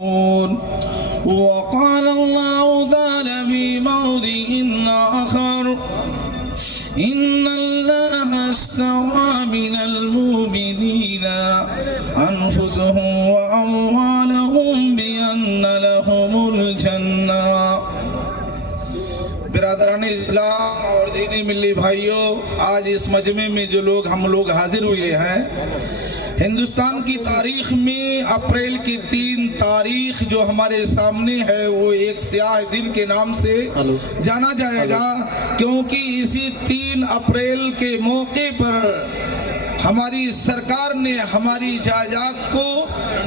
وقال الله تعالى في موضع آخر إن الله اشترى من المؤمنين أنفسهم وأموالهم بأن لهم الجنة۔ برادران اسلام اور دینی ملی بھائیوں، آج اس مجمع میں جو ہم لوگ حاضر ہوئے ہیں، ہندوستان کی تاریخ میں اپریل کی 3 تاریخ جو ہمارے سامنے ہے وہ ایک سیاہ دن کے نام سے جانا جائے گا، کیونکہ اسی 3 اپریل کے موقع پر ہماری سرکار نے ہماری جائیداد کو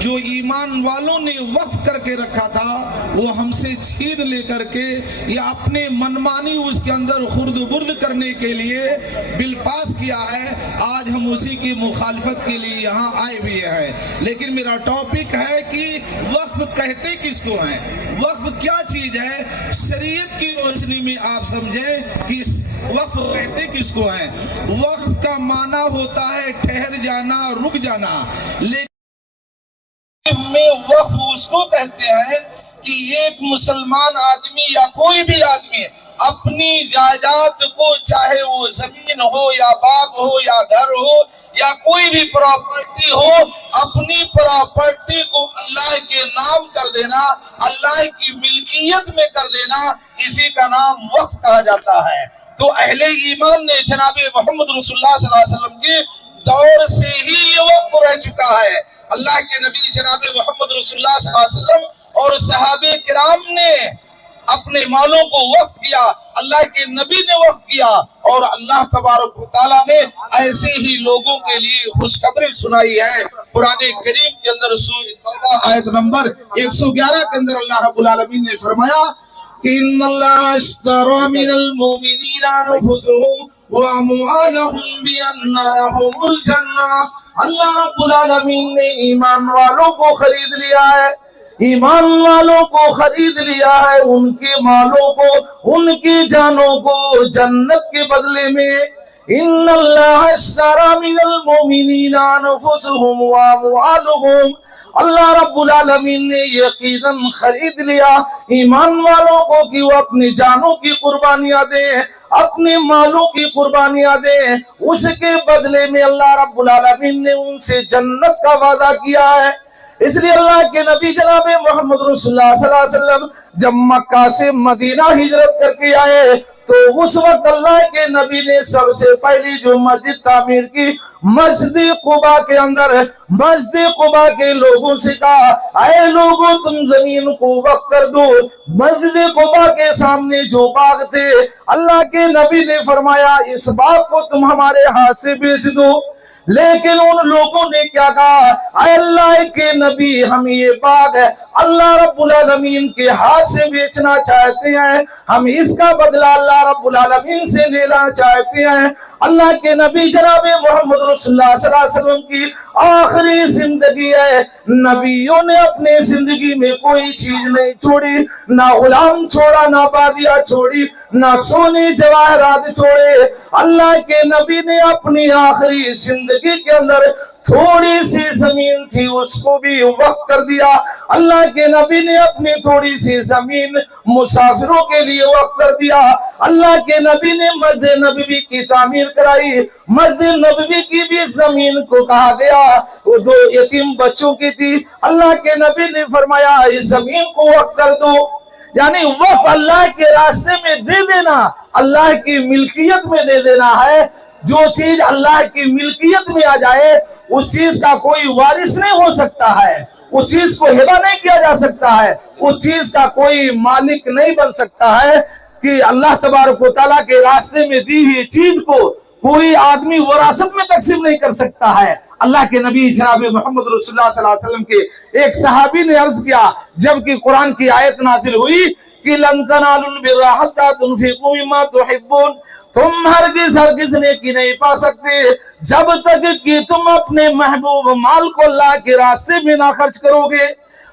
جو ایمان والوں نے وقف کر کے رکھا تھا وہ ہم سے چھین لے کر کے یا اپنے منمانی اس کے اندر خرد برد کرنے کے لیے بل پاس کیا ہے۔ آج ہم اسی کی مخالفت کے لیے یہاں آئے بھی ہیں، لیکن میرا ٹاپک ہے کہ وقف کہتے کس کو ہیں، وقف کیا چیز ہے۔ شریعت کی روشنی میں آپ سمجھیں کہ وقف کہتے کس کو ہیں۔ وقف کا معنی ہوتا ہے ٹھہر جانا، رک جانا، لیکن میں وقف اس کو کہتے ہیں کہ ایک مسلمان آدمی یا کوئی بھی آدمی اپنی جائیداد کو، چاہے وہ زمین ہو یا باغ ہو یا گھر ہو یا کوئی بھی پراپرٹی ہو، اپنی پراپرٹی کو اللہ کے نام کر دینا، اللہ کی ملکیت میں کر دینا، اسی کا نام وقف کہا جاتا ہے۔ تو اہل ایمان نے جناب محمد رسول اللہ صلی اللہ علیہ وسلم کے دور سے ہی یہ وقف رہ چکا ہے۔ اللہ کے نبی جناب محمد رسول اللہ صلی اللہ علیہ وسلم اور صحابہ کرام نے اپنے مالوں کو وقف کیا، اللہ کے نبی نے وقف کیا، اور اللہ تبارک و تعالیٰ نے ایسے ہی لوگوں کے لیے خوشخبری سنائی ہے۔ قرآن کریم کے اندر سورہ توبہ آیت نمبر 111 کے اندر اللہ رب العالمین نے فرمایا ان اللہ اشتری من المؤمنین انفسهم واموالهم بان لهم الجنہ۔ اللہ رب العالمین نے ایمان والوں کو خرید لیا ہے، ایمان والوں کو خرید لیا ہے، ان کے مالوں کو، ان کی جانوں کو جنت کے بدلے میں۔ ان اللہ اشتری من المؤمنین انفسهم واموالهم، اللہ رب العالمین نے یقیناً خرید لیا ایمان والوں کو کہ وہ اپنی جانوں کی قربانیاں دیں، اپنے مالوں کی قربانیاں دیں، اس کے بدلے میں اللہ رب العالمین نے ان سے جنت کا وعدہ کیا ہے۔ اس لیے اللہ کے نبی جناب محمد رسول اللہ صلی اللہ علیہ وسلم جب مکہ سے مدینہ ہجرت کر کے آئے تو اس وقت اللہ کے نبی نے سب سے پہلی جو مسجد تعمیر کی، مسجد قباء کے اندر، مسجد قباء کے لوگوں سے کہا اے لوگوں تم زمین کو وقف کر دو۔ مسجد قباء کے سامنے جو باغ تھے، اللہ کے نبی نے فرمایا اس باغ کو تم ہمارے ہاتھ سے بیچ دو، لیکن ان لوگوں نے کیا کہا اے اللہ کے نبی ہم یہ باغ ہے اللہ رب العالمین کے ہاتھ سے بیچنا چاہتے ہیں، ہم اس کا بدلہ اللہ رب العالمین سے لینا چاہتے ہیں۔ اللہ کے نبی جناب محمد رسول اللہ صلی اللہ علیہ وسلم کی آخری زندگی ہے، نبیوں نے اپنے زندگی میں کوئی چیز نہیں چھوڑی، نہ غلام چھوڑا، نہ بادیہ چھوڑی، نہ سونے جواہرات چھوڑے۔ اللہ کے نبی نے اپنی آخری زندگی کے اندر تھوڑی سی زمین تھی اس کو بھی وقف کر دیا۔ اللہ کے نبی نے اپنی تھوڑی سی زمین مسافروں کے لیے وقف کر دیا۔ اللہ کے نبی نے مسجد نبوی کی تعمیر کرائی، مسجد نبوی کی بھی زمین کو کہا گیا وہ 2 یتیم بچوں کی تھی، اللہ کے نبی نے فرمایا اس زمین کو وقف کر دو۔ یعنی وقف اللہ کے راستے میں دے دینا، اللہ کی ملکیت میں دے دینا ہے۔ جو چیز اللہ کی ملکیت میں آ جائے اس چیز کا کوئی وارث نہیں ہو سکتا ہے، اس چیز کو ہبہ نہیں کیا جا سکتا ہے، اس چیز کا کوئی مالک نہیں بن سکتا ہے کہ اللہ تبارک و تعالیٰ کے راستے میں دی ہوئی چیز کو کوئی آدمی وراثت میں تقسیم نہیں کر سکتا ہے۔ اللہ کے نبی جناب محمد رسول اللہ صلی اللہ علیہ وسلم کے ایک صحابی نے عرض کیا جبکہ قرآن کی آیت نازل ہوئی کہ لن تنالوا البر حتى تنفقوا مما تحبون، تم ہرگز نیکی نہیں پا سکتے جب تک کہ تم اپنے محبوب مال کو اللہ کے راستے میں نہ خرچ کرو گے۔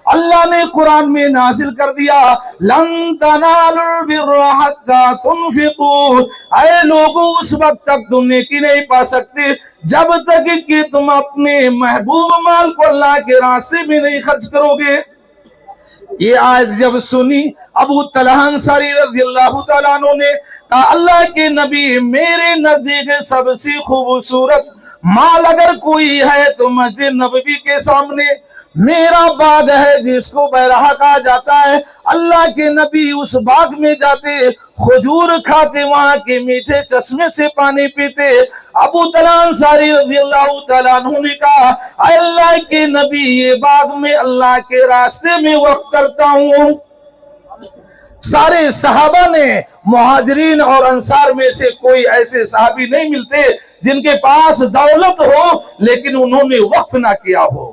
اللہ نے قرآن میں نازل کر دیا لن تنالوا البر حتى تنفقوا، اے لوگوں اس وقت تک تم نیکی نہیں پا سکتے جب تک کہ تم اپنے محبوب مال کو اللہ کے راستے میں نہیں خرچ کرو گے۔ یہ آیت جب سنی ابو طلحہ انصاری رضی اللہ تعالیٰ عنہ نے کہا اللہ کے نبی میرے نزدیک سب سے خوبصورت مال اگر کوئی ہے تو مسجد نبوی کے سامنے میرا باغ ہے جس کو بیرہا کہا جاتا ہے. اللہ کے نبی اس باغ میں جاتے کھجور کھاتے وہاں کے میٹھے چشمے سے پانی پیتے. ابو طلحہ انصاری رضی اللہ تعالیٰ عنہ نے کہا اے اللہ کے نبی یہ باغ میں اللہ کے راستے میں وقف کرتا ہوں. سارے صحابہ نے مہاجرین اور انصار میں سے کوئی ایسے صحابی نہیں ملتے جن کے پاس دولت ہو لیکن انہوں نے وقف نہ کیا ہو.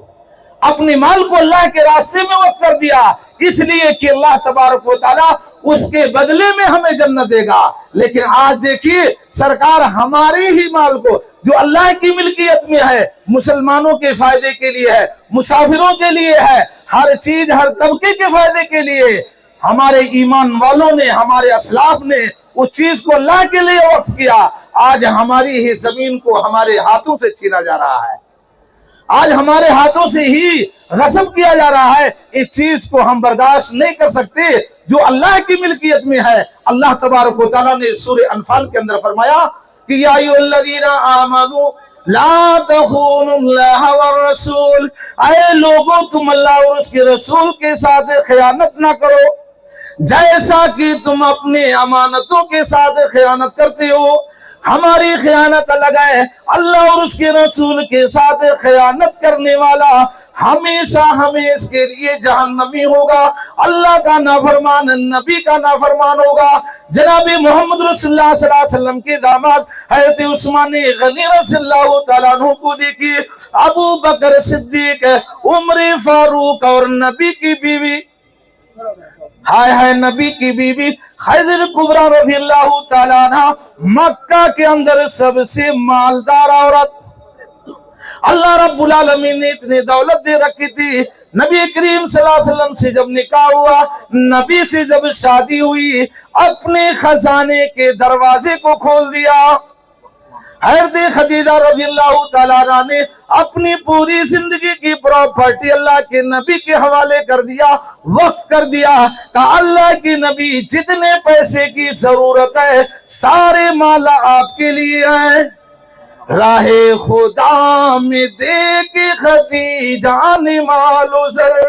اپنے مال کو اللہ کے راستے میں وقف کر دیا اس لیے کہ اللہ تبارک و تعالیٰ اس کے بدلے میں ہمیں جنت دے گا. لیکن آج دیکھیے سرکار ہماری ہی مال کو جو اللہ کی ملکیت میں ہے مسلمانوں کے فائدے کے لیے ہے, مسافروں کے لیے ہے, ہر چیز ہر طبقے کے فائدے کے لیے ہمارے ایمان والوں نے ہمارے اسلاف نے اس چیز کو اللہ کے لیے وقف کیا. آج ہماری ہی زمین کو ہمارے ہاتھوں سے چھینا جا رہا ہے, آج ہمارے ہاتھوں سے ہی غصب کیا جا رہا ہے. اس چیز کو ہم برداشت نہیں کر سکتے جو اللہ کی ملکیت میں ہے. اللہ تبارک و تعالیٰ نے سورہ انفال کے اندر فرمایا کہ یا ایھا الذین آمنوا لا تخونوا اللہ والرسول, اے لوگوں تم اللہ اور اس کے رسول کے ساتھ خیانت نہ کرو جیسا کہ تم اپنے امانتوں کے ساتھ خیانت کرتے ہو. ہماری خیانت الگ ہے, اللہ اور اس کے رسول کے ساتھ خیانت کرنے والا ہمیشہ ہمیں اس کے لیے جہنمی ہوگا, اللہ کا نافرمان نبی کا نافرمان ہوگا. جناب محمد رسول اللہ صلی اللہ علیہ وسلم کے داماد حضرت عثمان غنی رضی اللہ تعالیٰ عنہ کو دیکھیے, ابو بکر صدیق, عمر فاروق اور نبی کی بیوی نبی کی بیوی خدیجہ کبریٰ رضی اللہ تعالیٰ عنہ مکہ کے اندر سب سے مالدار عورت. اللہ رب العالمین نے اتنی دولت دے رکھی تھی. نبی کریم صلی اللہ علیہ وسلم سے جب نکاح ہوا, نبی سے جب شادی ہوئی, اپنے خزانے کے دروازے کو کھول دیا. حضرت خدیجہ رضی اللہ تعالیٰ عنہ نے اپنی پوری زندگی کی پراپرٹی اللہ کے نبی کے حوالے کر دیا, وقف کر دیا. کہا اللہ کے نبی جتنے پیسے کی ضرورت ہے سارے مال آپ کے لیے ہیں. راہ خدا میں دے کے خدیجہ نے مال و زر,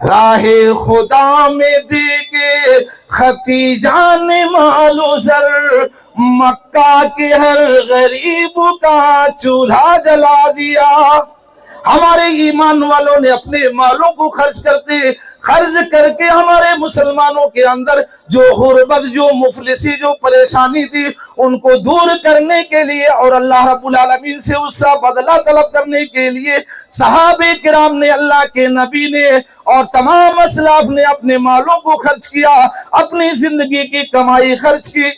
راہ خدا میں دے کے خدیجہ نے مال و زر, مکہ کے ہر غریب کا چولہا جلا دیا. ہمارے ایمان والوں نے اپنے مالوں کو خرچ کر کے ہمارے مسلمانوں کے اندر جو غربت, جو مفلسی, جو پریشانی تھی ان کو دور کرنے کے لیے اور اللہ رب العالمین سے اس کا بدلہ طلب کرنے کے لیے صحابہ کرام نے, اللہ کے نبی نے اور تمام اسلاف نے اپنے مالوں کو خرچ کیا, اپنی زندگی کی کمائی خرچ کی.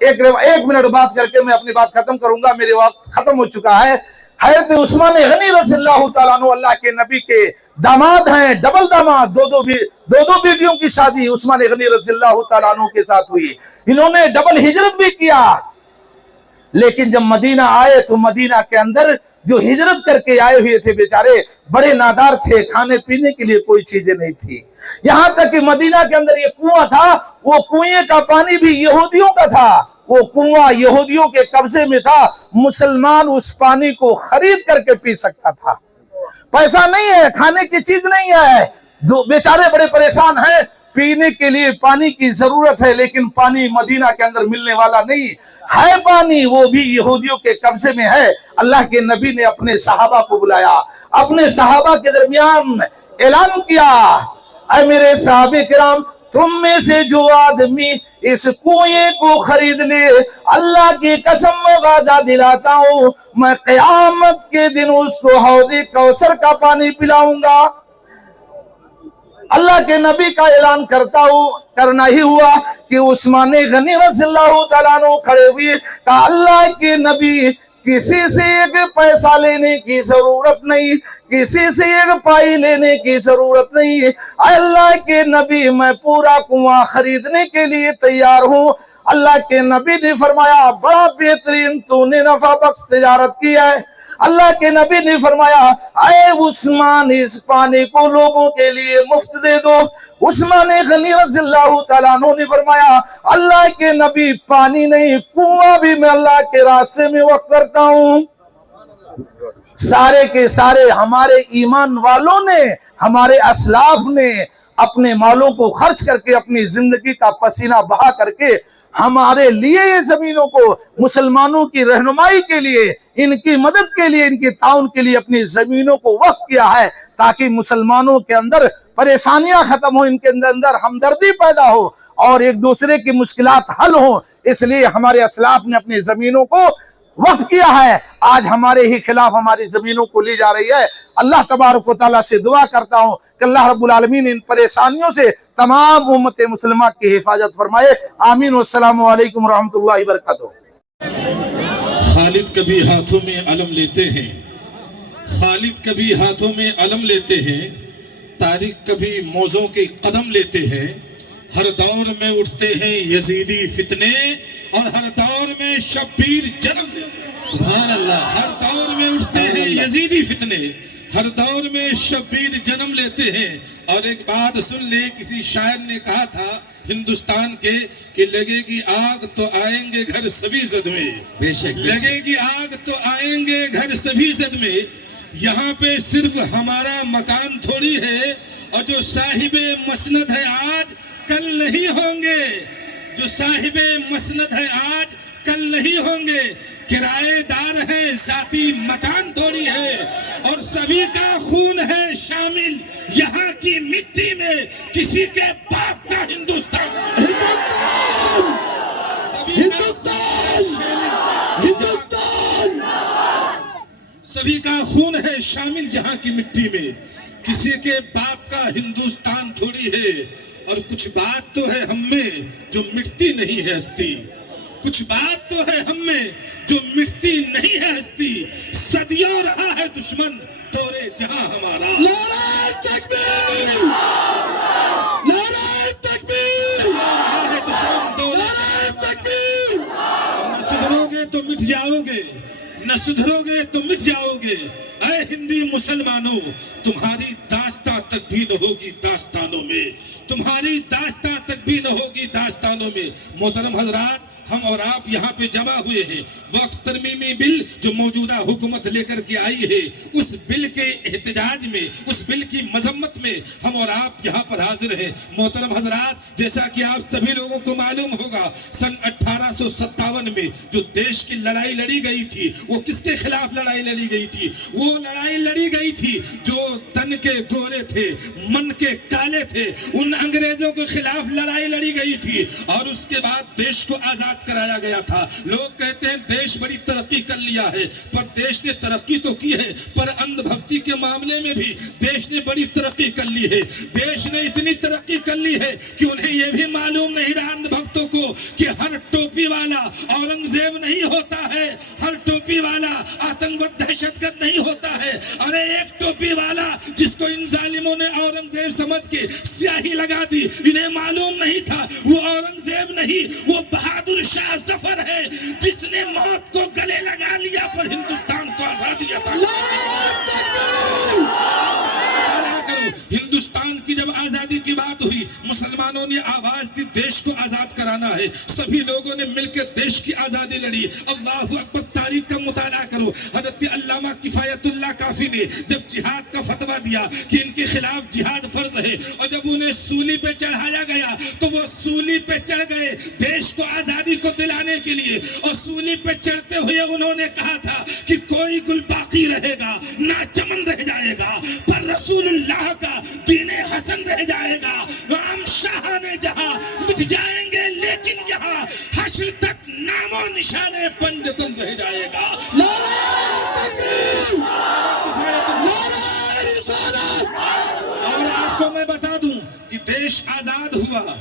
ایک منٹ بات کر کے میں اپنی بات ختم کروں گا, میرے وقت ختم ہو چکا ہے. حضرت عثمان غنی رضی اللہ تعالیٰ عنہ اللہ کے نبی کے داماد ہیں, ڈبل داماد, دو بیٹیوں کی شادی عثمان غنی رضی اللہ تعالیٰ عنہ کے ساتھ ہوئی. انہوں نے ڈبل ہجرت بھی کیا, لیکن جب مدینہ آئے تو مدینہ کے اندر جو ہجرت کر کے آئے ہوئے تھے بیچارے بڑے نادار تھے, کھانے پینے کے لیے کوئی چیزیں نہیں تھی. یہاں تک کہ مدینہ کے اندر یہ کنواں تھا, وہ کنویں کا پانی بھی یہودیوں کا تھا, وہ کنواں یہودیوں کے قبضے میں تھا. مسلمان اس پانی کو خرید کر کے پی سکتا تھا. پیسہ نہیں ہے, کھانے کی چیز نہیں ہے, بیچارے بڑے پریشان ہیں, پینے کے لیے پانی کی ضرورت ہے لیکن پانی مدینہ کے اندر ملنے والا نہیں ہے. پانی وہ بھی یہودیوں کے قبضے میں ہے. اللہ کے نبی نے اپنے صحابہ کو بلایا, اپنے صحابہ کے درمیان اعلان کیا, اے میرے صحابہ کرام, تم میں سے جو آدمی اس کنویں کو خرید لے, اللہ کی قسم میں وعدہ دلاتا ہوں میں قیامت کے دن اس کو حوض کوثر کا پانی پلاؤں گا. اللہ کے نبی کا اعلان کرنا ہی ہوا کہ عثمان غنی رضی اللہ تعالیٰ عنہ کھڑے ہوئے. کہا اللہ کے نبی کسی سے ایک پیسہ لینے کی ضرورت نہیں, کسی سے ایک پائی لینے کی ضرورت نہیں. اللہ کے نبی میں پورا کنواں خریدنے کے لیے تیار ہوں. اللہ کے نبی نے فرمایا بڑا بہترین تو نے نفع بخش تجارت کی ہے. اللہ کے نبی نے فرمایا اے عثمان اس پانی کو لوگوں کے لیے مفت دے دو. عثمان غنی رضی اللہ تعالیٰ عنہ نے فرمایا اللہ کے نبی پانی نہیں کنواں بھی میں اللہ کے راستے میں وقف کرتا ہوں۔ سارے کے سارے ہمارے ایمان والوں نے، ہمارے اسلاف نے اپنے مالوں کو خرچ کر کے، اپنی زندگی کا پسینہ بہا کر کے ہمارے لیے یہ زمینوں کو مسلمانوں کی رہنمائی کے لیے، ان کی مدد کے لیے، ان کی تعاون کے لیے اپنی زمینوں کو وقف کیا ہے، تاکہ مسلمانوں کے اندر پریشانیاں ختم ہوں، ان کے اندر ہمدردی پیدا ہو اور ایک دوسرے کی مشکلات حل ہوں۔ اس لیے ہمارے اسلاف نے اپنی زمینوں کو وقف کیا ہے۔ آج ہمارے ہی خلاف ہماری زمینوں کو لی جا رہی ہے۔ اللہ تبارک و تعالیٰ سے دعا کرتا ہوں کہ اللہ رب العالمین ان پریشانیوں سے تمام امت مسلمہ کی حفاظت فرمائے۔ آمین۔ والسلام علیکم ورحمۃ اللہ وبرکاتہ۔ خالد کبھی ہاتھوں میں علم لیتے ہیں، خالد کبھی ہاتھوں میں علم لیتے ہیں، طارق کبھی موزوں کے قدم لیتے ہیں، ہر دور میں اٹھتے ہیں یزیدی فتنے اور ہر دور میں شبیر جنم لیتے ہیں۔ سبحان اللہ۔ ہر دور میں اٹھتے ہیں یزیدی فتنے، ہر دور میں شبیر جنم لیتے ہیں۔ اور ایک بات سن لے، کسی شاعر نے کہا تھا ہندوستان کے کہ لگے گی آگ تو آئیں گے گھر سبھی زد میں، بے شک لگے گی آگ تو آئیں گے گھر سبھی زد میں۔ یہاں پہ صرف ہمارا مکان تھوڑی ہے، اور جو صاحب مسند ہے آج کل نہیں ہوں گے، جو صاحب مسند ہے آج کل نہیں ہوں گے، کرائے دار ہے ذاتی مکان تھوڑی ہے، اور سبھی کا خون ہے شامل یہاں کی مٹی میں، کسی کے باپ کا ہندوستان، سبھی کا خون ہے شامل یہاں کی مٹی میں، کسی کے باپ کا ہندوستان تھوڑی ہے۔ اور کچھ بات تو ہے ہم میں جو مٹتی نہیں ہے ہستی، کچھ بات تو ہے ہم میں جو مٹتی نہیں ہے ہستی، صدیوں رہا ہے دشمن دورے جہاں ہمارا۔ نعرہ تکبیر، نعرہ تکبیر، رہا ہے دشمن دورے جہاں تکبیر۔ نہ سدھرو گے تو مٹ جاؤ گے، نہ سدھرو گے تو مٹ جاؤ گے۔ اے ہندی مسلمانوں، تمہاری داستان تک بھی نہ ہوگی داستانوں میں، تمہاری داستان تک بھی نہ ہوگی داستانوں میں۔ محترم حضرات، ہم اور آپ یہاں پہ جمع ہوئے ہیں، وقت ترمیمی بل جو موجودہ حکومت لے کر کے آئی ہے، اس بل کے احتجاج میں، اس بل کی مذمت میں ہم اور آپ یہاں پر حاضر ہیں۔ محترم حضرات، جیسا کہ آپ سبھی لوگوں کو معلوم ہوگا، سن 1857 میں جو دیش کی لڑائی لڑی گئی تھی، وہ کس کے خلاف لڑائی لڑی گئی تھی؟ وہ لڑائی لڑی گئی تھی جو تن کے گورے تھے، من کے کالے تھے، ان انگریزوں کے خلاف لڑائی لڑی گئی تھی، اور اس کے بعد دیش کو آزاد کرایا گیا تھا۔ لوگ کہتے ہیں دیش بڑی ترقی کر لیا ہے، پر دیش نے ترقی تو کی ہے، پر اندھ بھکتی کے معاملے میں بھی دیش نے بڑی ترقی کر لی ہے۔ دیش نے اتنی ترقی کر لی ہے کہ انہیں یہ بھی معلوم نہیں رہا اندھ بھکتوں کو کہ ہر ٹوپی والا اورنگزیب نہیں ہوتا ہے، ہر ٹوپی والا آتنکواد دہشت گرد نہیں ہوتا ہے۔ ارے ایک ٹوپی والا جس کو ان ظالموں نے اورنگزیب سمجھ کے سیاہی لگا دی، انہیں معلوم نہیں تھا وہ اورنگزیب نہیں، وہ بہادر شاہ ظفر ہے جس نے موت کو گلے لگا لیا پر ہندوستان کو آزادی عطا کرو۔ ہندوستان کی جب آزادی کی بات ہوئی، مسلمانوں نے آواز دی دیش کو آزاد کرانا ہے، سبھی لوگوں نے مل کے دیش کی آزادی لڑی۔ اللہ اکبر، تاریخ کا مطالعہ کرو۔ حضرت علامہ کفایت اللہ کافی نے جب جہاد کا فتویٰ دیا کہ ان کے خلاف جہاد فرض ہے، اور جب انہیں سولی پہ چڑھایا گیا تو وہ سولی پہ چڑھ گئے دیش کو آزادی کو دلانے کے لیے، اور سولی پہ چڑھتے ہوئے انہوں نے کہا تھا کہ کوئی گل باقی رہے گا نہ چمن رہ جائے گا، پر رسول اللہ کا دین حسن رہ جائے گا۔ عام شاہان جہاں مٹ جائیں گے لیکن یہاں حشر تک نام و نشان پنجتن رہ جائے گا۔ اور آپ کو میں بتا دوں کہ دیش آزاد ہوا،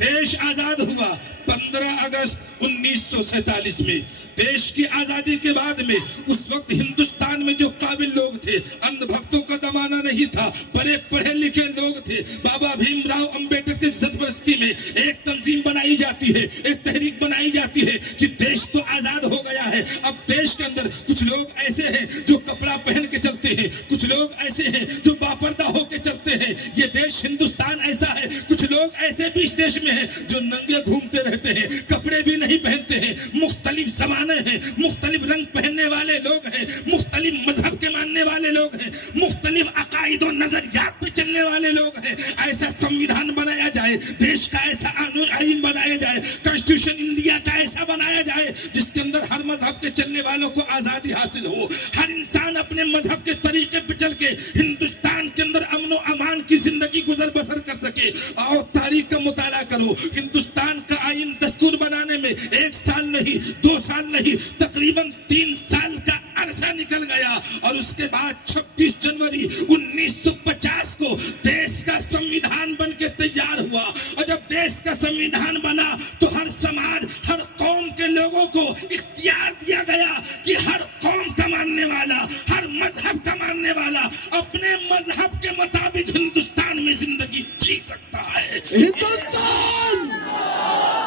دیش آزاد ہوا 15 اگست 1947 میں دیش کی آزادی کے بعد میں اس وقت ہندوستان میں جو قابل لوگ تھے، اندھ بھکتوں کا زمانہ نہیں تھا، بڑے پڑھے لکھے لوگ تھے، بابا بھیم راؤ امبیڈکر کی سرپرستی میں ایک تنظیم بنائی جاتی ہے، ایک تحریک بنائی جاتی ہے کہ دیش تو آزاد ہو گیا ہے، اب دیش کے اندر کچھ لوگ ایسے ہیں جو کپڑا پہن کے چلتے ہیں، کچھ لوگ ایسے ہیں جو باپردہ ہو کے چلتے ہیں، یہ دیش ہندوستان ایسا ہے، کچھ لوگ ایسے بھی اس دیش میں ہیں جو ننگے گھومتے رہتے ہیں، کپڑے بھی نہیں پہنتے ہیں، مختلف زمانے ہیں، مختلف رنگ پہننے والے لوگ ہیں، مختلف مذہب کے ماننے والے لوگ ہیں، مختلف عقائد و نظریات پہ چلنے والے لوگ ہیں، ایسا سمویدھان بنایا جائے، دیش کا ایسا آئین بنایا جائے، کانسٹیٹیوشن انڈیا کا ایسا بنایا جائے جس کے اندر ہر مذہب کے چلنے والوں کو آزادی حاصل ہو، ہر انسان اپنے مذہب کے طریقے پہ چل کے ہندوستان کے اندر امن و امان کی زندگی گزر بسر کر سکے۔ اور تاریخ کا مطالعہ کرو، ہندوستان کا آئین دستور بنانے میں 1 سال نہیں، 2 سال نہیں، تقریباً 3 سال کا عرصہ نکل گیا، اور اس کے بعد 26 جنوری 1950 کو دیش کا سمویدھان بن کے تیار ہوا، اور جب دیش کا سمویدھان بنا تو ہر سماج، ہر قوم کے لوگوں کو اختیار دیا گیا کہ ہر قوم کا ماننے والا، ہر مذہب کا ماننے والا اپنے مذہب کے مطابق ہندوستان میں زندگی جی سکتا ہے۔ ہندوستان،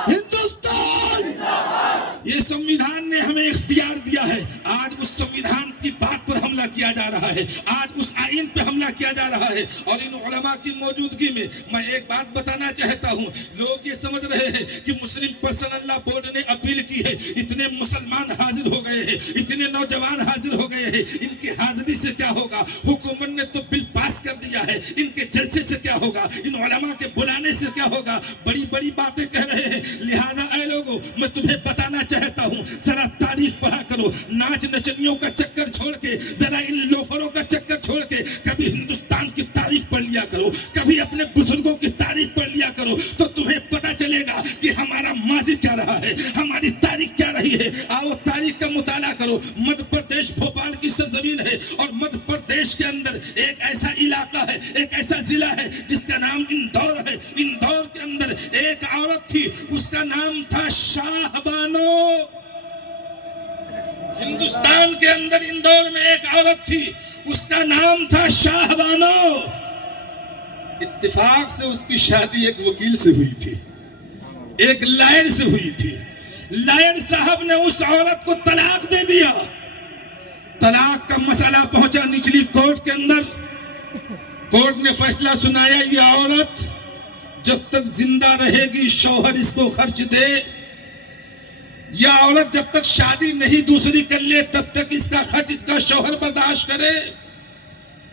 ہندوستان، یہ سمویدھان نے ہمیں اختیار دیا ہے۔ آج اس سمویدھان کی بات پر حملہ کیا جا رہا ہے، آج اس آئین پہ حملہ کیا جا رہا ہے، اور ان علماء کی موجودگی میں میں ایک بات بتانا چاہتا ہوں۔ لوگ یہ سمجھ رہے ہیں کہ مسلم پرسنل لا بورڈ نے اپیل کی ہے، اتنے مسلمان حاضر ہو گئے ہیں، اتنے نوجوان حاضر ہو گئے ہیں، ان کی حاضری سے کیا ہوگا؟ حکومت نے تو بل پاس کر دیا ہے، ان کے جلسے سے کیا ہوگا؟ ان علماء کے بلانے سے کیا ہوگا؟ بڑی بڑی باتیں کہہ رہے ہیں۔ لہذا اے لوگوں، میں تمہیں بتانا چاہتا ہوں، ذرا تاریخ پڑھا کرو، ناچ نچنیوں کا چکر چھوڑ کے، ذرا ان لوفروں کا چکر چھوڑ کے کبھی ہندوستان کی تاریخ پڑھ لیا کرو، کبھی اپنے بزرگوں کی تاریخ پڑھ لیا کرو، تو تمہیں پتہ چلے گا کہ ہمارا ماضی کیا رہا ہے، ہماری تاریخ کیا رہی ہے۔ آؤ تاریخ کا مطالعہ کرو۔ مدھیہ پردیش بھوپال کی سرزمین ہے، اور مدھیہ پردیش کے اندر ایک ایسا علاقہ ہے، ایک ایسا ضلع ہے جس کا نام اندور ہے۔ اندور کے اندر ایک عورت تھی، اس کا نام تھا شاہ بانو۔ ہندوستان کے اندر اندور میں ایک عورت تھی، اس کا نام تھا شاہ بانو۔ اتفاق سے اس کی شادی ایک وکیل سے ہوئی تھی، ایک لائر سے ہوئی تھی۔ لائر صاحب نے اس عورت کو طلاق دے دیا۔ طلاق کا مسئلہ پہنچا نچلی کورٹ کے اندر۔ کورٹ نے فیصلہ سنایا، یہ عورت جب تک زندہ رہے گی شوہر اس کو خرچ دے، یا عورت جب تک شادی نہیں دوسری کر لے تب تک اس کا خرچ اس کا شوہر برداشت کرے۔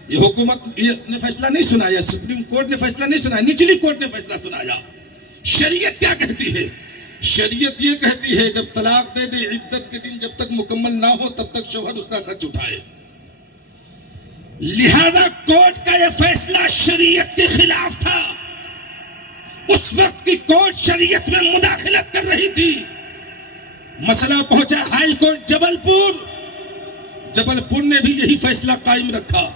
یہ حکومت نے فیصلہ نہیں سنایا، سپریم کورٹ نے فیصلہ نہیں سنایا، نچلی کورٹ نے فیصلہ سنایا۔ شریعت کیا کہتی ہے؟ شریعت یہ کہتی ہے جب طلاق دے دے، عدت کے دن جب تک مکمل نہ ہو تب تک شوہر اس کا خرچ اٹھائے۔ لہذا کورٹ کا یہ فیصلہ شریعت کے خلاف تھا۔ اس وقت کی کورٹ شریعت میں مداخلت کر رہی تھی۔ مسئلہ پہنچا ہائی کورٹ جبل پور۔ جبل پور نے بھی یہی فیصلہ قائم رکھا۔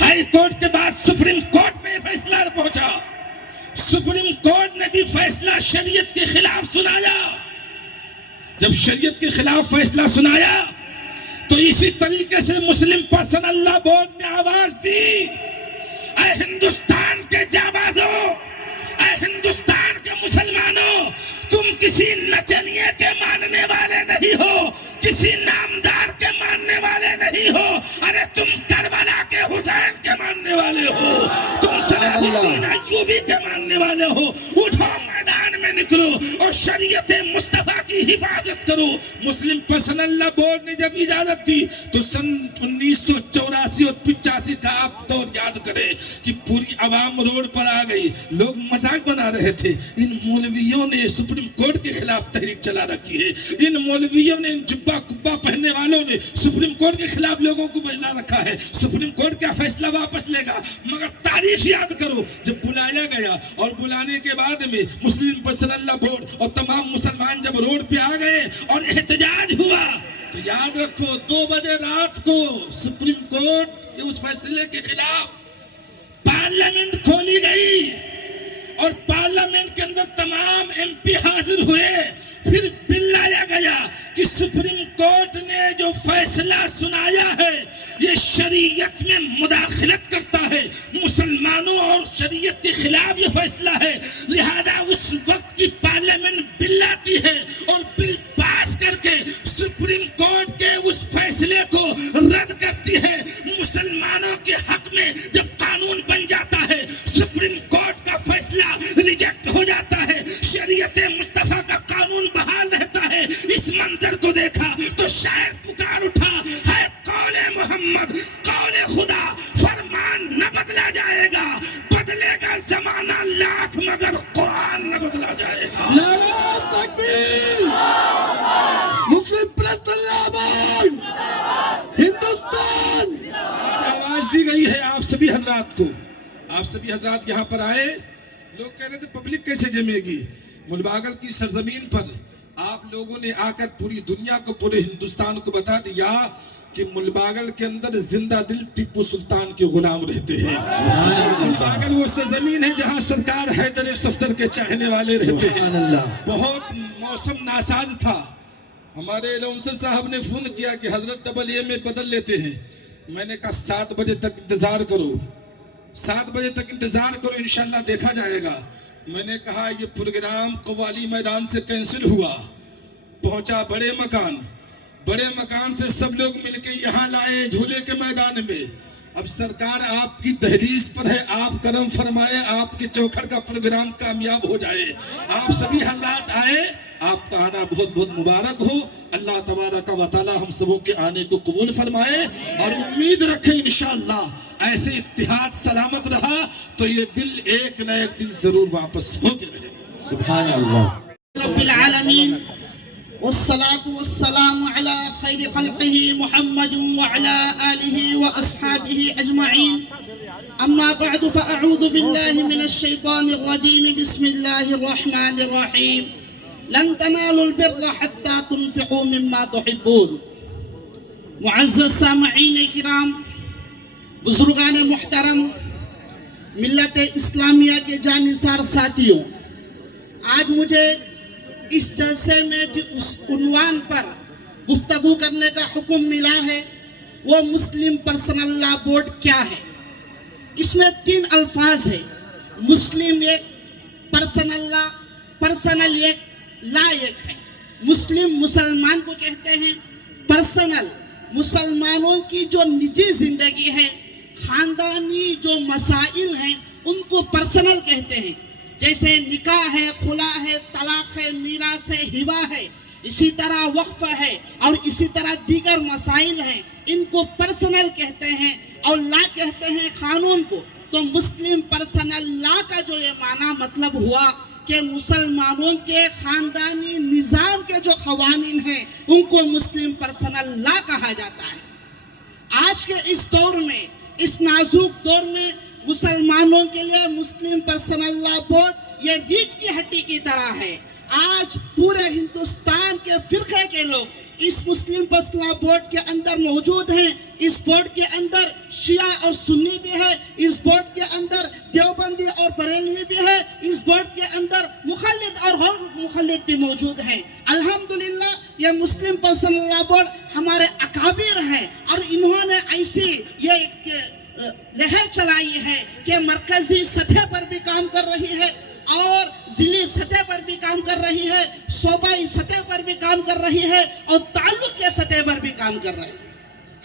ہائی کورٹ کے بعد سپریم کورٹ میں یہ فیصلہ پہنچا۔ سپریم کورٹ نے بھی فیصلہ شریعت کے خلاف سنایا۔ جب شریعت کے خلاف فیصلہ سنایا تو اسی طریقے سے مسلم پرسنل لا بورڈ نے آواز دی، اے ہندوستان کے جانبازوں، اے ہندوستان کے مسلمانوں، تم کسی نچنیے کے ماننے والے نہیں ہو، کسی نامدار کے ماننے والے نہیں ہو، ارے تم کربلا کے حسین کے ماننے والے ہو، تم صلاح الدین ایوبی کے ماننے والے ہو۔ اٹھو، میدان میں نکلو اور شریعت مصطفیٰ کی حفاظت کرو۔ مسلم پرسنل لا بورڈ نے جب اجازت دی تو سن 1984 اور 85 کا آپ دور یاد کریں کہ پوری عوام روڈ پر آ گئی، لوگ مذاق بنا رہے تھے۔ ان مولویوں نے سپریم کورٹ کے خلاف تحریک چلا رکھی ہے، ان مولویوں نے، ان جبہ کبہ پہننے والوں نے سپریم کورٹ کے خلاف لوگوں کو بجلا رکھا ہے۔ سپریم کورٹ کیا فیصلہ واپس لے گا؟ مگر تاریخ یاد کرو، جب بلایا گیا اور بلانے کے بعد میں مسلم پرسنل لا بورڈ اور تمام مسلمان جب روڈ پہ آ گئے اور احتجاج ہوا تو یاد رکھو 2 بجے رات کو سپریم کورٹ کے اس فیصلے کے خلاف پارلیمنٹ کھولی گئی، اور پارلیمنٹ کے اندر تمام ایم پی حاضر ہوئے۔ پھر خلاف یہ فیصلہ ہے، لہذا اس وقت کی پارلیمنٹ بل لاتی ہے اور بل پاس کر کے سپریم کورٹ کے اس فیصلے کو رد کرتی ہے۔ مسلمانوں کے حق میں جب قانون بن جاتا ہے، سپریم کورٹ کا فیصلہ ریجیکٹ ہو جاتا ہے، شریعت مصطفیٰ کا قانون بحال رہتا ہے۔ اس منظر کو دیکھا تو شاعر پکار اٹھا، ہے قول محمد قول خدا، فرمان نہ بدلا جائے گا، بدلے گا زمانہ لاکھ مگر قرآن نہ بدلا جائے گا۔ نعرہ تکبیر، مسلم پریس زندہ باد، ہندوستان۔ آواز دی گئی ہے آپ سبھی حضرات کو، آپ سبھی حضرات یہاں پر آئے۔ لوگ کہہ رہے تھے پبلک کیسے جمے گی؟ ملباگل کی سرزمین پر آپ لوگوں نے آ کر پوری دنیا کو، پورے ہندوستان کو بتا دیا کہ ملباگل کے اندر زندہ دل ٹیپو سلطان کے غلام رہتے ہیں۔ ملباگل وہ سرزمین ہے جہاں سرکار حیدر صفدر کے چاہنے والے رہتے ہیں۔ بہت موسم ناساز تھا، ہمارے لونسر صاحب نے فون کیا کہ حضرت ڈبل اے میں بدل لیتے ہیں۔ میں نے کہا 7 بجے تک انتظار کرو، 7 بجے تک انتظار کرو، انشاءاللہ دیکھا جائے گا۔ میں نے کہا یہ پروگرام قوالی میدان سے کینسل ہوا، پہنچا بڑے مکان سے سب لوگ مل کے یہاں لائے جھولے کے میدان میں۔ اب سرکار آپ کی دہلیز پر ہے، آپ کرم فرمائے، آپ کے چوکھڑ کا پروگرام کامیاب ہو جائے۔ آپ سبھی حضرات آئے، آپ کا آنا بہت بہت مبارک ہو۔ اللہ تبارک و تعالی ہم سبوں کے آنے کو قبول فرمائے اور امید رکھیں انشاءاللہ ایسے اتحاد سلامت رہا تو یہ بل ایک نہ ایک دن ضرور واپس ہو کے رہے گا۔ سبحان اللہ۔ رب العالمین والصلاة والسلام على خير خلقه محمد وعلى آله وأصحابه أجمعين، أما بعد فأعوذ بالله من الشيطان الرجيم، بسم الله الرحمن الرحيم، لن تنالوا البر حتى تنفقوا مما تحبون۔ معزز سامعین کرام، بزرگان محترم، ملت اسلامیہ کے جانثار ساتھیوں، آج مجھے اس جلسے میں جس عنوان پر گفتگو کرنے کا حکم ملا ہے وہ مسلم پرسنل لا بورڈ کیا ہے۔ اس میں 3 الفاظ ہیں، مسلم ایک، پرسنل لا، پرسنل ایک، لا ایک ہے۔ مسلم مسلمان کو کہتے ہیں، پرسنل مسلمانوں کی جو نجی زندگی ہے، خاندانی جو مسائل ہیں ان کو پرسنل کہتے ہیں، جیسے نکاح ہے، خلا ہے، طلاق ہے، میراث ہے، ہبہ ہے، اسی طرح وقف ہے اور اسی طرح دیگر مسائل ہیں، ان کو پرسنل کہتے ہیں اور لا کہتے ہیں قانون کو۔ تو مسلم پرسنل لا کا جو یہ معنی مطلب ہوا کہ مسلمانوں کے خاندانی نظام کے جو قوانین ہیں ان کو مسلم پرسنل لا کہا جاتا ہے۔ آج کے اس دور میں، اس نازک دور میں مسلمانوں کے لیے مسلم پرسنل لا بورڈ یہ ریڑھ کی ہڈی کی طرح ہے۔ آج پورے ہندوستان کے فرقے کے لوگ اس مسلم پرسنل لا بورڈ کے اندر موجود ہیں۔ اس بورڈ کے اندر شیعہ اور سنی بھی ہے، اس بورڈ کے اندر دیوبندی اور بریلوی بھی ہے، اس بورڈ کے اندر مخلد اور غیر مخلد بھی موجود ہیں۔ الحمدللہ یہ مسلم پرسنل لا بورڈ ہمارے اکابر ہیں اور انہوں نے ایسی یہ لہر چلائی ہے کہ مرکزی سطح پر بھی کام کر رہی ہے اور ضلعی سطح پر بھی کام کر رہی ہے، صوبائی سطح پر بھی کام کر رہی ہے اور تعلق کے سطح پر بھی کام کر رہی ہے۔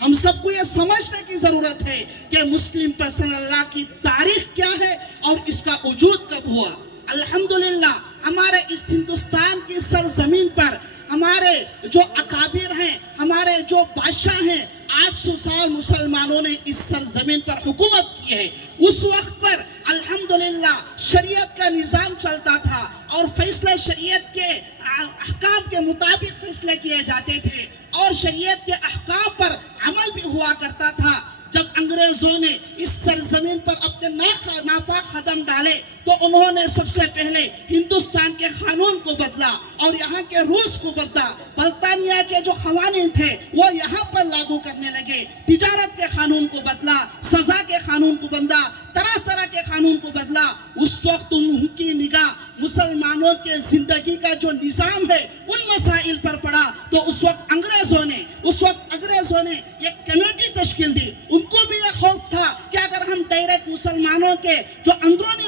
ہم سب کو یہ سمجھنے کی ضرورت ہے کہ مسلم پرسنل لا کی تاریخ کیا ہے اور اس کا وجود کب ہوا۔ الحمدللہ ہمارے اس ہندوستان کی سرزمین پر ہمارے جو اکابر ہیں، ہمارے جو بادشاہ ہیں، 800 سال مسلمانوں نے اس سرزمین پر حکومت کی ہے۔ اس وقت پر الحمدللہ شریعت کا نظام چلتا تھا اور فیصلے شریعت کے احکام کے مطابق فیصلے کیے جاتے تھے اور شریعت کے احکام پر عمل بھی ہوا کرتا تھا۔ جب انگریزوں نے اس سرزمین پر اپنے ناپاک قدم ڈالے تو انہوں نے سب سے پہلے ہندوستان کے قانون کو بدلا اور یہاں کے رولز کو بدلا۔ برطانیہ کے جو قوانین تھے وہ یہاں پر لاگو کرنے لگے، تجارت کے قانون کو بدلا، سزا کے قانون کو بدلا، طرح طرح کے قانون کو بدلا۔ اس وقت ان کی نگاہ مسلمانوں کے زندگی کا جو نظام ہے ان مسائل پر پڑا تو اس وقت انگریزوں نے ایک کمیٹی تشکیل دی۔ ان کو بھی یہ خوف تھا کہ اگر ہم ڈائریکٹ مسلمانوں کے جو اندرونی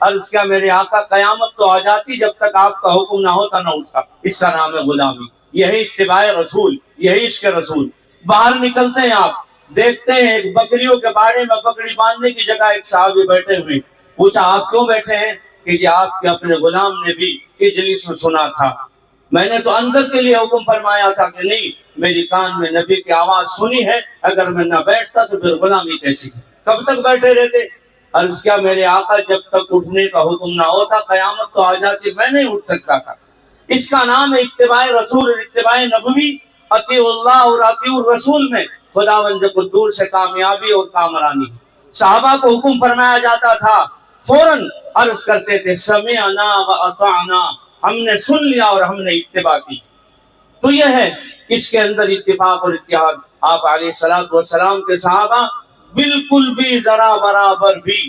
عرض کیا میرے آقا قیامت تو آ جاتی جب تک آپ کا حکم نہ ہوتا نہ اٹھتا. اس کا نام ہے غلامی. یہی اتباع رسول, یہی عشق رسول. باہر نکلتے ہیں آپ دیکھتے ہیں ایک بکریوں کے بارے میں بکری باندھنے کی جگہ ایک صحابی بیٹھے ہوئے. پوچھا آپ کیوں بیٹھے ہیں؟ کہ جی آپ کے اپنے غلام نے بھی اجلس میں سنا تھا, میں نے تو اندر کے لیے حکم فرمایا تھا کہ نہیں, میری کان میں نبی کی آواز سنی ہے, اگر میں نہ بیٹھتا تو پھر غلامی کیسی تھی. کب تک بیٹھے رہتے؟ عرض کیا میرے آقا جب تک اٹھنے کا حکم نہ ہوتا قیامت تو آ جاتی, میں نہیں اٹھ سکتا تھا. اس کا نام ہے اتباع رسول اور اتباع نبوی. اطیع اللہ اور اطیع الرسول میں خداوند قدور سے کامیابی اور کامرانی. صحابہ کو حکم فرمایا جاتا تھا, فوراً عرض کرتے تھے سمعنا و اطعنا, ہم نے سن لیا اور ہم نے اتباع کی. تو یہ ہے اس کے اندر اتفاق اور اتحاد. آپ علیہ الصلوۃ والسلام کے صحابہ بالکل بھی ذرا برابر بھی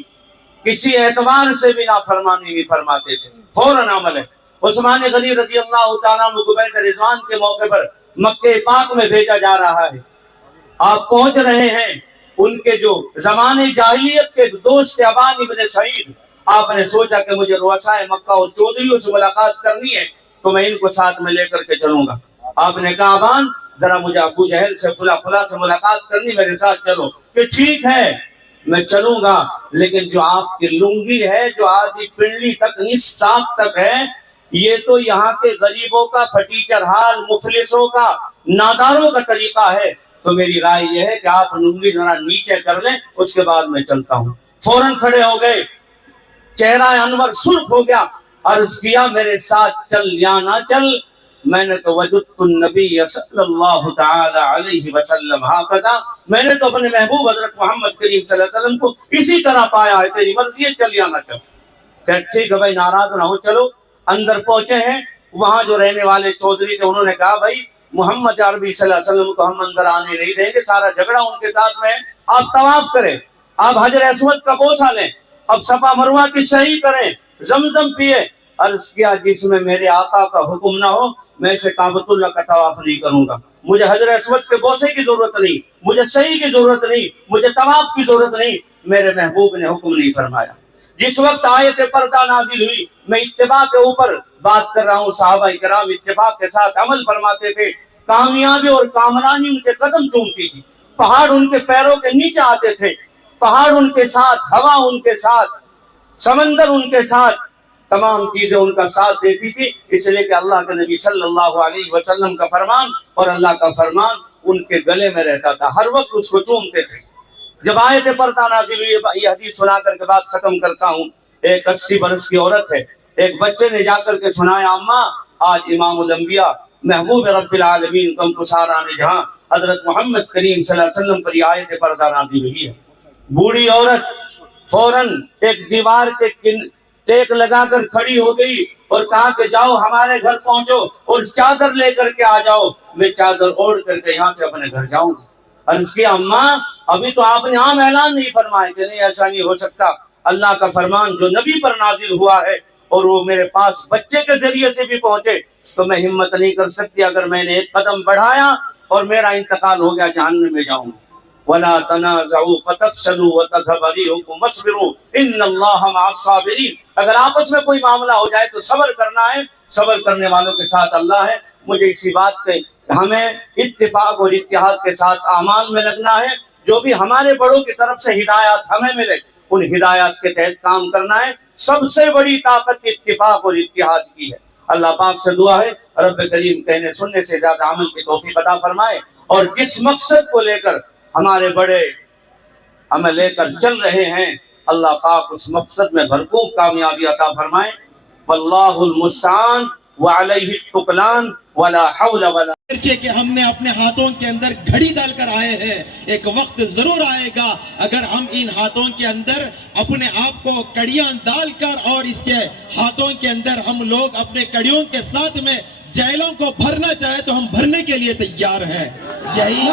کسی اعتبار سے بھی نافرمانی نہیں فرماتے تھے, فوراً عمل ہے. عثمان غنی رضی اللہ تعالیٰ عنہ کو بیعت رضوان کے موقع پر مکہ پاک میں بھیجا جا رہا ہے. آپ پہنچ رہے ہیں, ان کے جو زمانے جاہلیت کے دوست ابان ابن سعید, آپ نے سوچا کہ مجھے رؤسائے مکہ اور چودھریوں سے ملاقات کرنی ہے تو میں ان کو ساتھ میں لے کر کے چلوں گا. آپ نے کہا ابان ذرا مجھے ابو جہل سے فلاں سے ملاقات کرنی, میرے ساتھ چلو. کہ ٹھیک ہے میں چلوں گا, لیکن جو آپ کی لنگی ہے جو آدھی پنڈلی تک نصف ساق تک ہے, یہ تو یہاں کے غریبوں کا, پھٹیچر حال مفلسوں کا, ناداروں کا طریقہ ہے. تو میری رائے یہ ہے کہ آپ لنگی ذرا نیچے کر لیں, اس کے بعد میں چلتا ہوں. فوراً کھڑے ہو گئے, چہرہ انور سرخ ہو گیا. عرض کیا میرے ساتھ چل یا نہ چل, میں نے تو وجدت النبی صلی اللہ تعالی علیہ وسلم ہاکذا, میں نے تو اپنے محبوب حضرت محمد کریم صلی اللہ علیہ وسلم کو اسی طرح پایا ہے, تیری مرضی ہے چل یا نہ چل. کہ ٹھیک ہے بھائی ناراض نہ ہو, چلو. اندر پہنچے ہیں, وہاں جو رہنے والے چودھری تھے انہوں نے کہا بھائی محمد عربی صلی اللہ علیہ وسلم کو ہم اندر آنے نہیں دیں گے, سارا جھگڑا ان کے ساتھ میں ہے, آپ طواف کریں, آپ حجر اسود کا بوسہ لیں, اب صفا مروہ کی سعی کریں, زمزم پیے. عرض کیا جس میں میرے آقا کا حکم نہ ہو میں اسے کعبۃ اللہ کا طواف نہیں کروں گا. مجھے حجر اسود کے بوسے کی ضرورت نہیں, مجھے سعی کی ضرورت نہیں, مجھے طواف کی ضرورت نہیں, میرے محبوب نے حکم نہیں فرمایا. جس وقت آیت پردہ نازل ہوئی, میں اتباع کے اوپر بات کر رہا ہوں, صحابہ کرام اتفاق کے ساتھ عمل فرماتے تھے, کامیابی اور کامرانی ان کے قدم چومتی تھی, پہاڑ ان کے پیروں کے نیچے آتے تھے, پہاڑ ان کے ساتھ, ہوا ان کے ساتھ, سمندر ان کے ساتھ, تمام چیزیں ان کا ساتھ دیتی تھی. اس لیے کہ اللہ کے نبی صلی اللہ علیہ وسلم کا فرمان اور اللہ کا فرمان ان کے گلے میں رہتا تھا, ہر وقت اس کو چومتے تھے. جب آیت پردہ نازل ہوئی, یہ حدیث سنا کر کے بات ختم کرتا ہوں. ایک 80 برس کی عورت ہے, ایک بچے نے جا کر کے سنایا اماں آج امام الانبیاء محبوب رب العالمین کم کساران جہاں حضرت محمد کریم صلی اللہ علیہ وسلم پر یہ آیت پردہ نازل ہوئی ہے. بوڑھی عورت فوراً ایک دیوار کے ٹیک لگا کر کھڑی ہو گئی اور کہا کہ جاؤ ہمارے گھر پہنچو اور چادر لے کر کے آ جاؤ, میں چادر اوڑھ کر کے یہاں سے اپنے گھر جاؤں. عرض کیا اماں ابھی تو آپ نے عام اعلان نہیں فرمایا. کہ نہیں ایسا نہیں ہو سکتا, اللہ کا فرمان جو نبی پر نازل ہوا ہے اور وہ میرے پاس بچے کے ذریعے سے بھی پہنچے تو میں ہمت نہیں کر سکتی, اگر میں نے ایک قدم بڑھایا اور میرا انتقال ہو گیا جہنم میں جاؤں. وَلَا تَنَازَعُوا فَتَفْشَلُوا وَتَذْهَبَ رِيحُكُمْ وَاصْبِرُوا إِنَّ اللَّهَ مَعَ الصَّابِرِينَ. اگر آپس میں کوئی معاملہ ہو جائے تو صبر کرنا ہے, صبر کرنے والوں کے ساتھ اللہ ہے. مجھے اسی بات پہ ہمیں اتفاق اور اتحاد کے ساتھ اعمال میں لگنا ہے, جو بھی ہمارے بڑوں کی طرف سے ہدایات ہمیں ملے ان ہدایات کے تحت کام کرنا ہے. سب سے بڑی طاقت اتفاق اور اتحاد کی ہے. اللہ پاک سے دعا ہے رب کریم کہنے سننے سے زیادہ عمل کی توفیق عطا فرمائے, اور جس مقصد کو لے کر ہمارے بڑے ہمیں لے کر چل رہے ہیں اللہ پاک اس مقصد میں بھرپور کامیابی عطا فرمائے. واللہ المستعان وعلیہ التکلان ولا حول ولا. اگرچہ کہ ہم نے اپنے ہاتھوں کے اندر گھڑی ڈال کر آئے ہیں, ایک وقت ضرور آئے گا اگر ہم ان ہاتھوں کے اندر اپنے آپ کو کڑیاں ڈال کر اور اس کے ہاتھوں کے اندر ہم لوگ اپنے کڑیوں کے ساتھ میں جیلوں کو بھرنا چاہے تو ہم بھرنے کے لیے تیار ہیں. یہی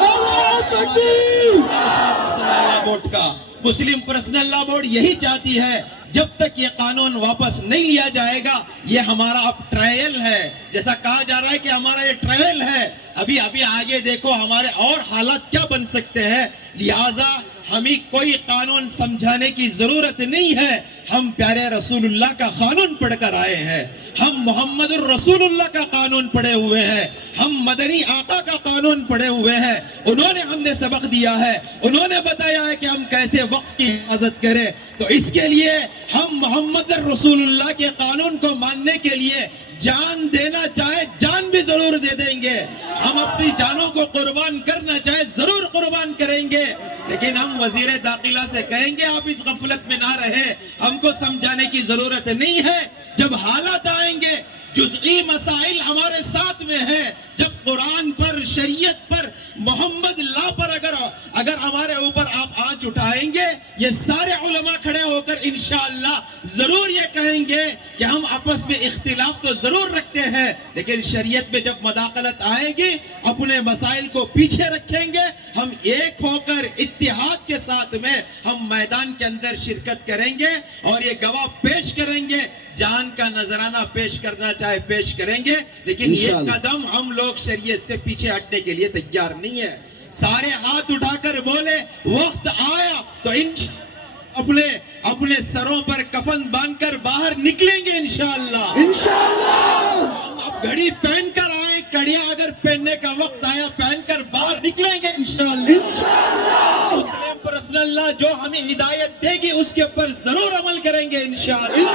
بورڈ کا مسلم پرسنل لا بورڈ یہی چاہتی ہے, جب تک یہ قانون واپس نہیں لیا جائے گا, یہ ہمارا اب ٹرائل ہے, جیسا کہا جا رہا ہے کہ ہمارا یہ ٹرائل ہے, ابھی آگے دیکھو ہمارے اور حالات کیا بن سکتے ہیں. لہٰذا ہمیں کوئی قانون سمجھانے کی ضرورت نہیں ہے. ہم پیارے رسول اللہ کا قانون پڑھ کر آئے ہیں. ہم محمد الرسول اللہ کا قانون پڑھے ہوئے ہیں. ہم مدنی آقا کا قانون پڑھے ہوئے ہیں. انہوں نے ہم نے سبق دیا ہے. انہوں نے بتایا ہے کہ ہم کیسے وقت کی حفاظت کریں. تو اس کے لیے ہم محمد الرسول اللہ کے قانون کو ماننے کے لیے جان دینا چاہے جان بھی ضرور دے دیں گے. ہم اپنی جانوں کو قربان کرنا چاہے ضرور قربان کریں گے. لیکن ہم وزیر داخلہ سے کہیں گے آپ اس غفلت میں نہ رہے. ہم کو سمجھانے کی ضرورت نہیں ہے. جب حالات آئیں گے جزئی مسائل ہمارے ساتھ میں ہیں. جب قرآن پر شریعت پر محمد لا پر اگر ہمارے اوپر آپ آنچ اٹھائیں گے یہ سارے علماء کھڑے ہو کر انشاءاللہ ضرور یہ کہیں گے کہ ہم آپس میں اختلاف تو ضرور رکھتے ہیں لیکن شریعت میں جب مداخلت آئے گی اپنے مسائل کو پیچھے رکھیں گے. ہم ایک ہو کر اتحاد کے ساتھ میں ہم میدان کے اندر شرکت کریں گے اور یہ گواہ پیش کریں گے. جان کا نذرانہ پیش کرنا چاہے پیش کریں گے لیکن یہ قدم ہم لوگ شریعت سے پیچھے ہٹنے کے لیے تیار نہیں ہے. سارے ہاتھ اٹھا کر بولے وقت آیا تو اپنے سروں پر کفن باندھ کر باہر نکلیں گے انشاءاللہ. ہم اب گھڑی پہن کر آئے کڑیاں اگر پہننے کا وقت آیا پہن کر باہر نکلیں گے انشاءاللہ. مسلم پرسنل اللہ جو ہمیں ہدایت دے گی اس کے اوپر ضرور عمل کریں گے انشاءاللہ.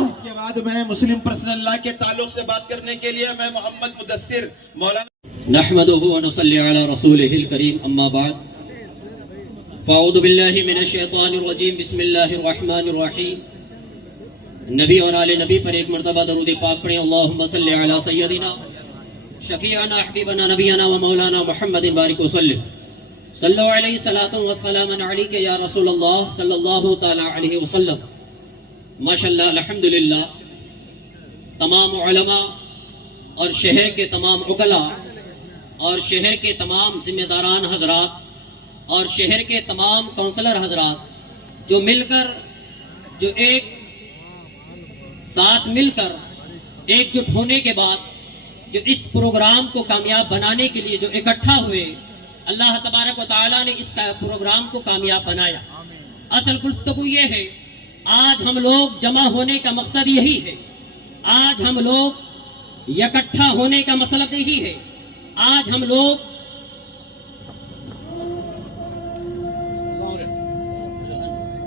اس کے بعد میں مسلم پرسنل اللہ کے تعلق سے بات کرنے کے لیے میں محمد مدثر مولانا نحمده ونصلي على رسوله الكريم اما بعد فاعوذ بالله من الشیطان الرجیم بسم اللہ الرحمن الرحیم. نبی اور آل نبی پر ایک مرتبہ درود پاک پڑھیں. اللہم صلی علی سیدنا شفیعنا حبیبنا نبینا و مولانا محمد بارک وسلم. صلو علیہ صلاۃ و سلام علیک یا رسول اللہ صلی اللہ تعالی علیہ وسلم. ماشاءاللہ الحمدللہ تمام علماء اور شہر کے تمام عقلاء اور شہر کے تمام ذمہ داران حضرات اور شہر کے تمام کونسلر حضرات جو مل کر جو ایک ساتھ مل کر ایک جٹ ہونے کے بعد جو اس پروگرام کو کامیاب بنانے کے لیے جو اکٹھا ہوئے اللہ تبارک و تعالیٰ نے اس کا پروگرام کو کامیاب بنایا. اصل گفتگو یہ ہے آج ہم لوگ جمع ہونے کا مقصد یہی ہے. آج ہم لوگ اکٹھا ہونے کا مطلب یہی ہے. آج ہم لوگ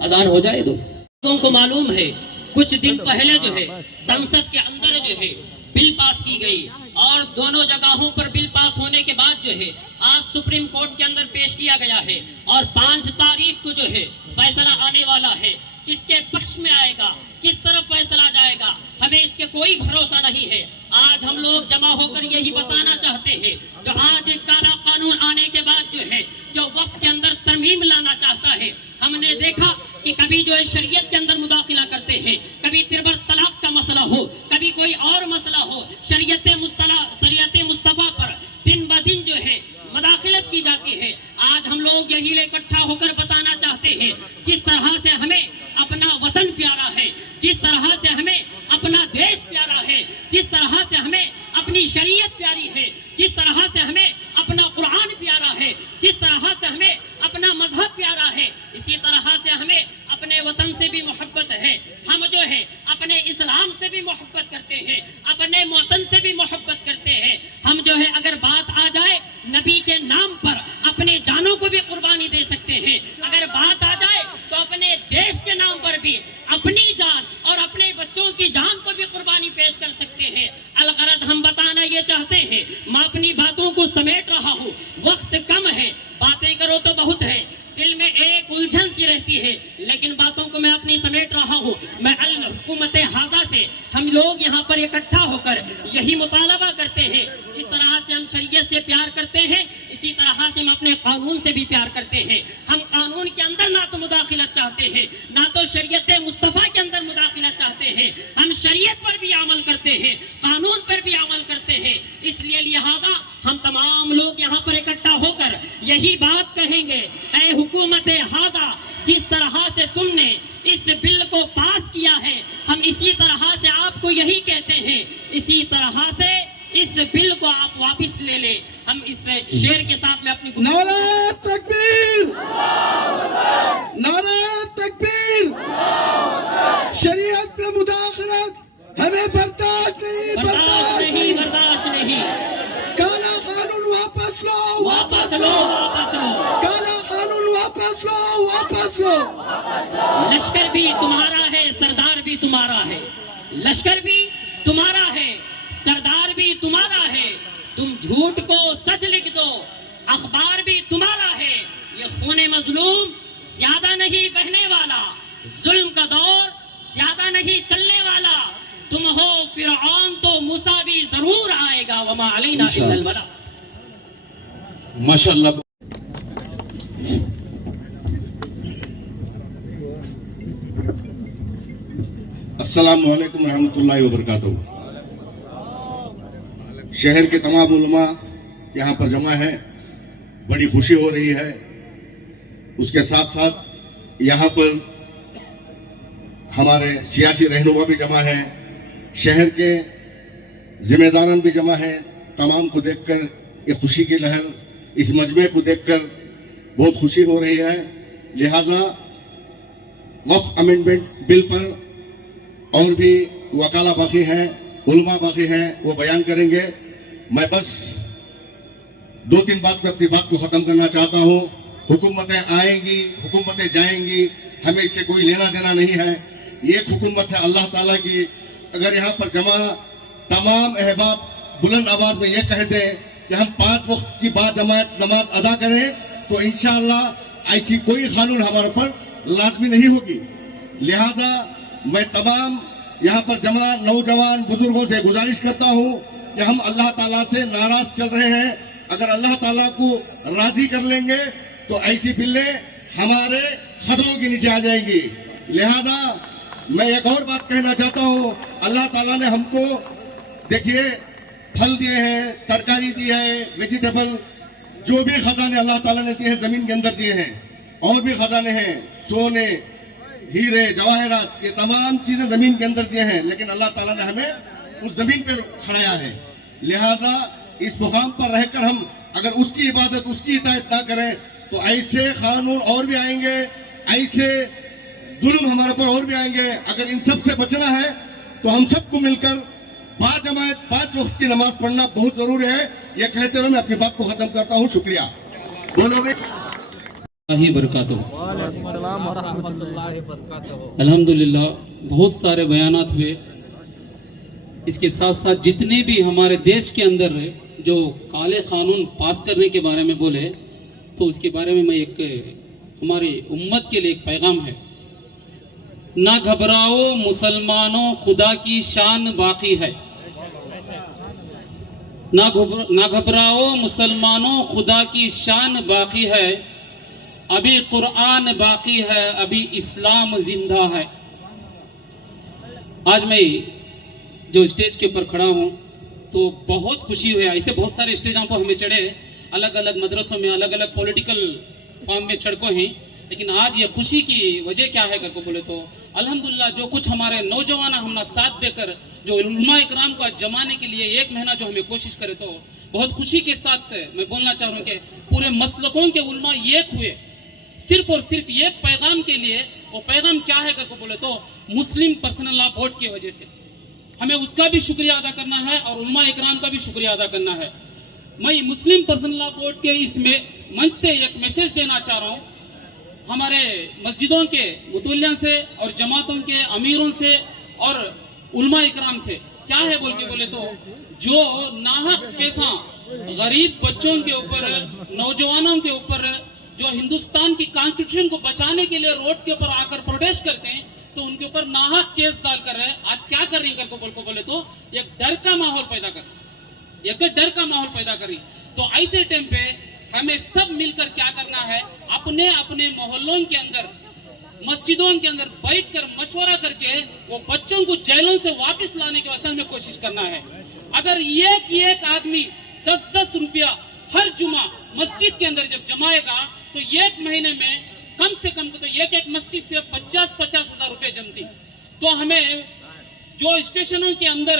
اذان ہو جائے تو لوگوں کو معلوم ہے کچھ دن پہلے جو ہے سنسد کے اندر جو ہے بل پاس کی گئی اور دونوں جگہوں پر بل پاس ہونے کے بعد جو ہے آج سپریم کورٹ کے اندر پیش کیا گیا ہے اور 5 تاریخ کو جو ہے فیصلہ آنے والا ہے. کس کے پکش میں آئے گا کس طرف فیصلہ جائے گا ہمیں اس کے کوئی بھروسہ نہیں ہے. آج ہم لوگ جمع ہو کر یہی بتانا چاہتے ہیں جو آج ایک کالا قانون آنے کے بعد جو ہے جو وقت کے اندر ترمیم لانا چاہتا ہے. ہم نے دیکھا کہ کبھی جو ہے شریعت کے اندر مداخلہ کرتے ہیں کبھی تربر طلاق کا مسئلہ ہو کبھی کوئی اور مسئلہ ہو شریعت مصطفیٰ پر دن بہ دن جو ہے مداخلت کی جاتی ہے. آج ہم لوگ یہی اکٹھا ہو کر بتانا چاہتے ہیں جس طرح سے ہمیں اپنا وطن پیارا ہے جس طرح سے ہمیں اپنا دیش پیارا ہے جس طرح سے ہمیں اپنی شریعت پیاری ہے جس طرح سے ہمیں اپنا قرآن پیارا ہے جس طرح سے ہمیں اپنا مذہب پیارا ہے اسی طرح سے ہمیں اپنے وطن سے بھی محبت ہے. ہم جو ہے اپنے اسلام سے بھی محبت کرتے ہیں اپنے وطن سے بھی محبت کرتے ہیں. ہم جو ہے اگر بات آ جائے نبی کے نام پر اپنے جانوں کو بھی قربانی دے سکتے ہیں. اگر بات آ جائے تو اپنے دیش کے نام پر بھی اپنی جان اور اپنے بچوں کی جان کو بھی قربانی پیش کر سکتے ہیں. الغرض ہم بتانا یہ چاہتے ہیں میں اپنی باتوں کو سمیٹ رہا ہوں. وقت کم ہے باتیں کرو تو بہت ہے دل میں ایک الجھن سی رہتی ہے لیکن باتوں کو میں اپنی سمیٹ رہا ہوں. میں الحکومت حاضہ سے ہم لوگ یہاں پر اکٹھا ہو کر یہی مطالبہ کرتے ہیں جس طرح سے ہم شریعت سے پیار کرتے ہیں اسی طرح سے ہم اپنے قانون سے بھی پیار کرتے ہیں. ہم قانون کے اندر نہ تو مداخلت چاہتے ہیں نہ تو شریعت مصطفیٰ کے اندر مداخلت چاہتے ہیں. ہم شریعت پر بھی عمل کرتے ہیں قانون پر بھی عمل کرتے ہیں. اس لیے لہٰذا ہم تمام لوگ یہاں پر اکٹھا ہو کر یہی بات کہیں گے اے حکومت حاضہ جس طرح سے تم نے اس بل کو پاس کیا ہے ہم اسی طرح سے آپ کو یہی کہتے ہیں اسی طرح سے اس بل کو آپ واپس لے لیں. ہم اس شعر کے ساتھ میں اپنی نعرہ تکبیر، نعرہ تکبیر. شریعت میں مداخلت ہمیں برداشت نہیں، برداشت نہیں، برداشت نہیں. کالا قانون واپس لو، واپس لو، واپس لو. کالا قانون واپس لو، واپس لو. لشکر بھی تمہارا ہے، سردار بھی تمہارا ہے. لشکر بھی تمہارا ہے، سردار بھی تمہارا ہے. تم جھوٹ کو سچ لکھ دو، اخبار بھی تمہارا ہے. یہ خون مظلوم زیادہ نہیں بہنے والا، ظلم کا دور زیادہ نہیں چلنے والا. تم ہو فرعون تو موسیٰ بھی ضرور آئے گا. وما علینا الا البلاغ. ماشاءاللہ. السلام علیکم ورحمۃ اللہ وبرکاتہ. شہر کے تمام علماء یہاں پر جمع ہیں، بڑی خوشی ہو رہی ہے. اس کے ساتھ ساتھ یہاں پر ہمارے سیاسی رہنما بھی جمع ہیں، شہر کے ذمہ داران بھی جمع ہیں. تمام کو دیکھ کر یہ خوشی کی لہر، اس مجمع کو دیکھ کر بہت خوشی ہو رہی ہے. لہٰذا وقف امینڈمنٹ بل پر اور بھی وکالہ باقی ہیں، علماء باقی ہیں، وہ بیان کریں گے. میں بس 2-3 بات پر اپنی بات کو ختم کرنا چاہتا ہوں. حکومتیں آئیں گی، حکومتیں جائیں گی، ہمیں اس سے کوئی لینا دینا نہیں ہے. یہ ایک حکومت ہے اللہ تعالیٰ کی. اگر یہاں پر جمع تمام احباب بلند آواز میں یہ کہہ دیں کہ ہم 5 وقت کی بعد جماعت نماز ادا کریں تو انشاءاللہ ایسی کوئی قانون ہمارے پر لازمی نہیں ہوگی. لہذا میں تمام یہاں پر جمع نوجوان بزرگوں سے گزارش کرتا ہوں کہ ہم اللہ تعالیٰ سے ناراض چل رہے ہیں. اگر اللہ تعالیٰ کو راضی کر لیں گے تو ایسی بلیں ہمارے قدموں کے نیچے آ جائیں گی. لہذا میں ایک اور بات کہنا چاہتا ہوں. اللہ تعالیٰ نے ہم کو دیکھیے پھل دیے ہیں، ترکاری دی ہے، ویجیٹیبل، جو بھی خزانے اللہ تعالیٰ نے دیے ہیں زمین کے اندر دیے ہیں. اور بھی خزانے ہیں، سونے، ہیرے، جواہرات، یہ تمام چیزیں زمین کے اندر دیے ہیں. لیکن اللہ تعالیٰ نے ہمیں اس زمین پہ کھڑایا ہے. لہذا اس مقام پر رہ کر ہم اگر اس کی عبادت، اس کی اطاعت نہ کریں تو ایسے قانون اور بھی آئیں گے، ایسے ظلم ہمارے پر اور بھی آئیں گے. اگر ان سب سے بچنا ہے تو ہم سب کو مل کر باجماعت 5 وقت کی نماز پڑھنا بہت ضروری ہے. یہ کہتے ہوئے میں اپنی بات کو ختم کرتا ہوں. شکریہ. بولو بھائی. برکاتہ. الحمدللہ بہت سارے بیانات ہوئے. اس کے ساتھ ساتھ جتنے بھی ہمارے دیش کے اندر جو کالے قانون پاس کرنے کے بارے میں بولے تو اس کے بارے میں ایک ہماری امت کے لیے ایک پیغام ہے. نہ گھبراؤ مسلمانوں، خدا کی شان باقی ہے. نہ گھبراؤ مسلمانوں، خدا کی شان باقی ہے. ابھی قرآن باقی ہے، ابھی اسلام زندہ ہے. آج میں جو اسٹیج کے اوپر کھڑا ہوں تو بہت خوشی ہوئی. ایسے بہت سارے اسٹیجوں پر ہمیں چڑھے، الگ الگ مدرسوں میں، الگ الگ پولیٹیکل فارم میں چڑھکو ہیں. لیکن آج یہ خوشی کی وجہ کیا ہے کو بولے تو الحمدللہ جو کچھ ہمارے نوجوان ہم نے ساتھ دے کر جو علماء اکرام کو جمانے کے لیے 1 مہینہ جو ہمیں کوشش کرے تو بہت خوشی کے ساتھ میں بولنا چاہ رہا ہوں کہ پورے مسلکوں کے علماء ایک ہوئے صرف اور صرف ایک پیغام کے لیے. وہ پیغام کیا ہے کو بولے تو مسلم پرسنل لا بورڈ کی وجہ سے ہمیں اس کا بھی شکریہ ادا کرنا ہے اور علماء اکرام کا بھی شکریہ ادا کرنا ہے. میں مسلم پرسنل لا بورڈ کے اس میں منچ سے ایک میسیج دینا چاہ رہا ہوں ہمارے مسجدوں کے متولیوں سے اور جماعتوں کے امیروں سے اور علماء اکرام سے. کیا ہے بول کے بولے تو جو ناحق کیسا غریب بچوں کے اوپر، نوجوانوں کے اوپر جو ہندوستان کی کانسٹیٹیوشن کو بچانے کے لیے روڈ کے اوپر آ کر پروٹیسٹ کرتے ہیں تو ان کے اوپر ناحق کیس ڈال کر رہے. آج کیا کر رہی ہیں کو بولے تو ایک ڈر کا ماحول پیدا کر رہی، ایک ڈر کا ماحول پیدا کر رہی. تو ایسے ٹائم پہ ہمیں سب مل کر کیا کرنا ہے، اپنے اپنے محلوں کے اندر، مسجدوں کے اندر بیٹھ کر مشورہ کر کے وہ بچوں کو جیلوں سے واپس لانے کے واسطے ہمیں کوشش کرنا ہے. اگر ایک آدمی 10-10 روپیہ ہر جمعہ مسجد کے اندر جب جمائے گا تو 1 مہینے میں کم سے کم تو ایک مسجد سے 50,000 روپے جمتی. تو ہمیں جو اسٹیشنوں کے اندر